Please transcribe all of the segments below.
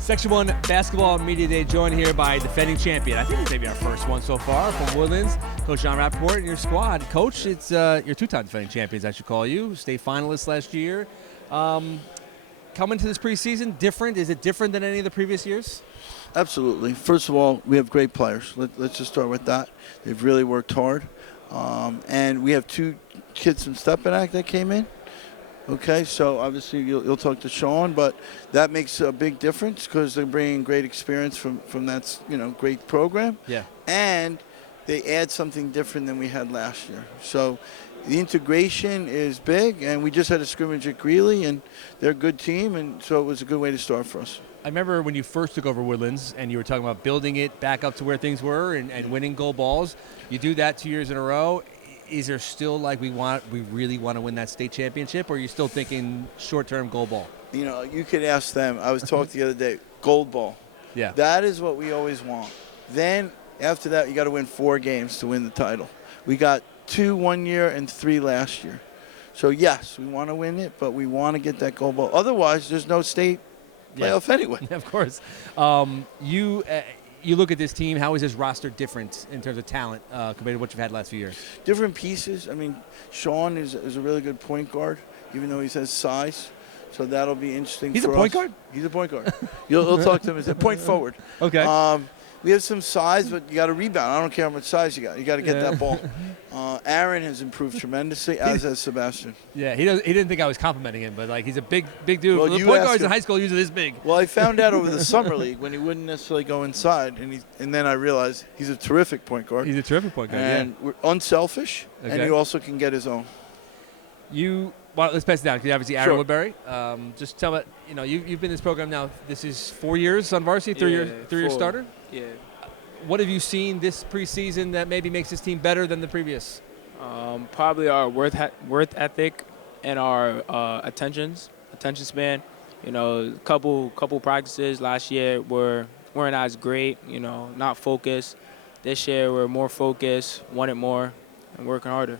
Section 1 Basketball Media Day, joined here by defending champion. I think it's maybe our first one so far from Woodlands, Coach John Rappaport and your squad. Coach, it's your two-time defending champions, I should call you. State finalists last year. Coming to this preseason, different? Is it different than any of the previous years? Absolutely. First of all, we have great players. Let's just start with that. They've really worked hard. And we have two kids from Stepanak that came in. Okay, so obviously you'll talk to Sean, but that makes a big difference because they're bringing great experience from that great program. Yeah. And they add something different than we had last year. So the integration is big, and we just had a scrimmage at Greeley, and they're a good team, and so it was a good way to start for us. I remember when you first took over Woodlands and you were talking about building it back up to where things were and winning gold balls. You do that 2 years in a row. Is there still we really want to win that state championship, or are you still thinking short-term gold ball? You could ask them. I was talking the other day, gold ball. Yeah. That is what we always want. Then after that, you got to win 4 games to win the title. We got 2 1 year and 3 last year. So yes, we want to win it, but we want to get that gold ball. Otherwise, there's no state playoff anyway. Of course. You look at this team, how is this roster different in terms of talent compared to what you've had the last few years? Different pieces. I mean, Sean is a really good point guard, even though he says size. So that'll be interesting for us. He's a point guard? He's a point guard. You'll talk to him as a point forward. Okay. We have some size, but you got to rebound. I don't care how much size you got. You got to get that ball. Aaron has improved tremendously, as has Sebastian. Yeah, he didn't think I was complimenting him, but he's a big dude. Well, the point guards in high school usually this big. Well, I found out over the summer league when he wouldn't necessarily go inside, and then I realized he's a terrific point guard. He's a terrific point guard. And we're unselfish, and he also can get his own. Well, let's pass it down because obviously Aaron Sure. Woodbury. Just tell me, you've been in this program now. This is 4 years on varsity, three-year starter. Yeah. What have you seen this preseason that maybe makes this team better than the previous? Probably our worth ethic and our attention span. A couple practices last year weren't as great. Not focused. This year we're more focused, wanted more, and working harder.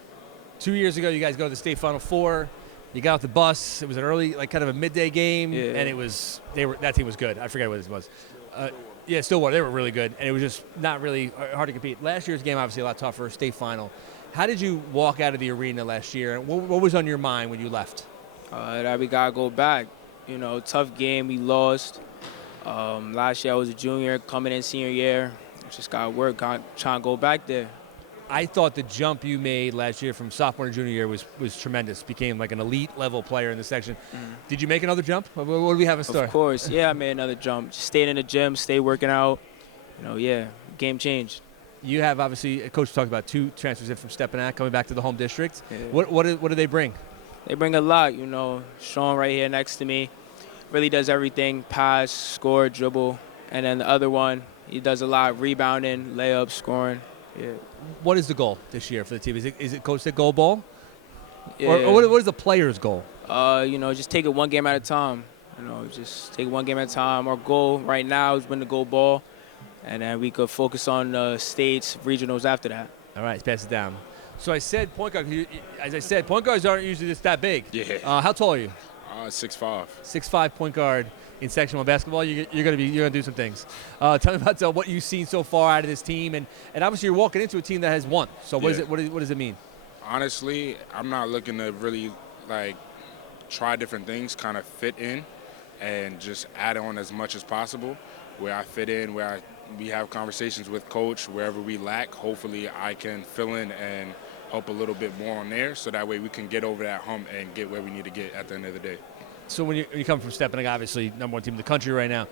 2 years ago, you guys go to the state Final Four. You got off the bus. It was an early, kind of a midday game, and that team was good. I forget what it was. Yeah, Stillwater, they were really good, and it was just not really hard to compete. Last year's game, obviously, a lot tougher, state final. How did you walk out of the arena last year, and what was on your mind when you left? That we got to go back. Tough game, we lost. Last year I was a junior, coming in senior year. Just got to work, trying to go back there. I thought the jump you made last year from sophomore to junior year was tremendous. Became like an elite level player in the section. Did you make another jump? What do we have in store? Of course, yeah, I made another jump. Just stayed in the gym, stayed working out. Game changed. You have obviously, Coach talked about 2 transfers in from Stepanak coming back to the home district. Yeah. What do they bring? They bring a lot. Sean right here next to me really does everything: pass, score, dribble, and then the other one, he does a lot: rebounding, layups, scoring. Yeah. What is the goal this year for the team? Is it Coach said goal ball? Yeah. Or what is the player's goal? Just take it one game at a time. Just take it one game at a time. Our goal right now is win the gold ball, and then we could focus on states, regionals after that. All right, pass it down. So I said point guard. As I said, point guards aren't usually just that big. Yeah. How tall are you? 6'5". 6'5" point guard in Section 1 basketball. You're gonna do some things. Tell me about what you've seen so far out of this team, and obviously you're walking into a team that has won. So what does it mean? Honestly, I'm not looking to really try different things, kind of fit in, and just add on as much as possible. Where I fit in, we have conversations with Coach. Wherever we lack, hopefully I can fill in and help a little bit more on there, so that way we can get over that hump and get where we need to get at the end of the day. So when you come from Stepanak, obviously #1 team in the country right now,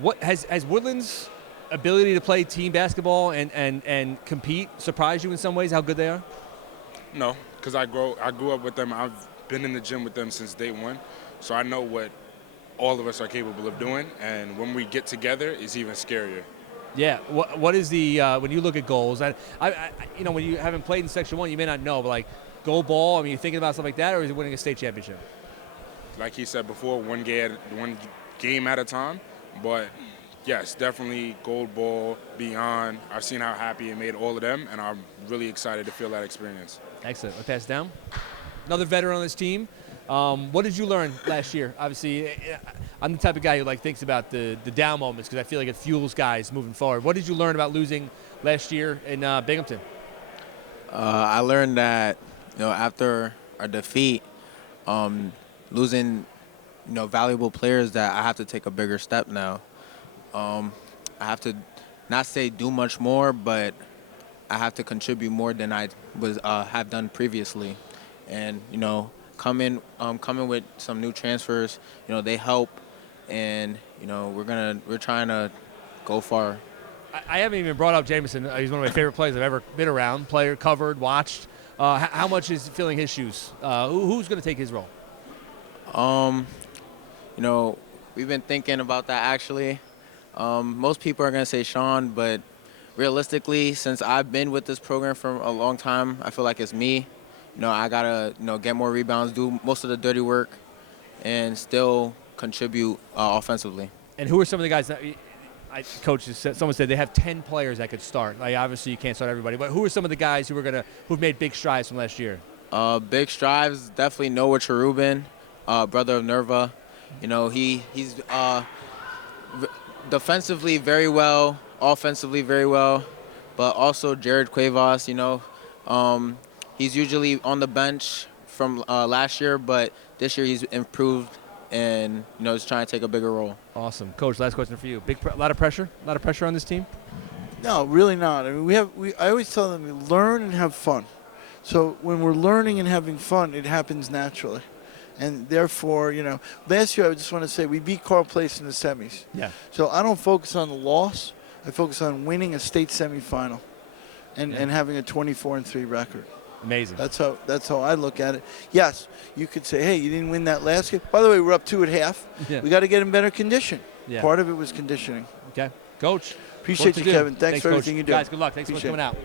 what has Woodlands' ability to play team basketball and compete surprised you in some ways? How good they are? No, because I grew up with them. I've been in the gym with them since day one, so I know what all of us are capable of doing. And when we get together, it's even scarier. Yeah. What is the when you look at goals? I when you haven't played in Section 1, you may not know, but goal ball. I mean, you're thinking about stuff like that, or is it winning a state championship? Like he said before, one game at a time. But Yes, definitely gold ball, beyond. I've seen how happy it made all of them, and I'm really excited to feel that experience. Excellent. We'll pass it down. Another veteran on this team. What did you learn last year? Obviously, I'm the type of guy who thinks about the down moments because I feel like it fuels guys moving forward. What did you learn about losing last year in Binghamton? I learned that after our defeat, losing valuable players, that I have to take a bigger step now. I have to not say do much more, but I have to contribute more than I was have done previously, and coming with some new transfers, they help, and we're trying to go far. I haven't even brought up Jameson. He's one of my favorite players I've ever been around, player, covered, watched. How much is filling his shoes? Who's going to take his role? We've been thinking about that actually. Most people are going to say Sean, but realistically, since I've been with this program for a long time, I feel like it's me. I got to get more rebounds, do most of the dirty work, and still contribute offensively. And who are some of the guys that someone said they have 10 players that could start. Obviously, you can't start everybody, but who are some of the guys who've made big strides from last year? Big strides, definitely Noah Cherubin, brother of Nerva. He's defensively very well, offensively very well, but also Jared Cuevas, he's usually on the bench from last year, but this year he's improved and he's trying to take a bigger role. Awesome. Coach, last question for you. A lot of pressure on this team? No, really not. I mean, I always tell them we learn and have fun. So when we're learning and having fun, it happens naturally. And therefore, last year I just want to say we beat Carl Place in the semis. Yeah. So I don't focus on the loss. I focus on winning a state semifinal and having a 24-3 record. Amazing. That's how I look at it. Yes, you could say, hey, you didn't win that last game. By the way, we're up 2 at half. Yeah. We got to get in better condition. Yeah. Part of it was conditioning. Okay. Coach. Appreciate you, Kevin. Thanks for Coach. everything you do. Guys, good luck. Thanks Appreciate for coming out.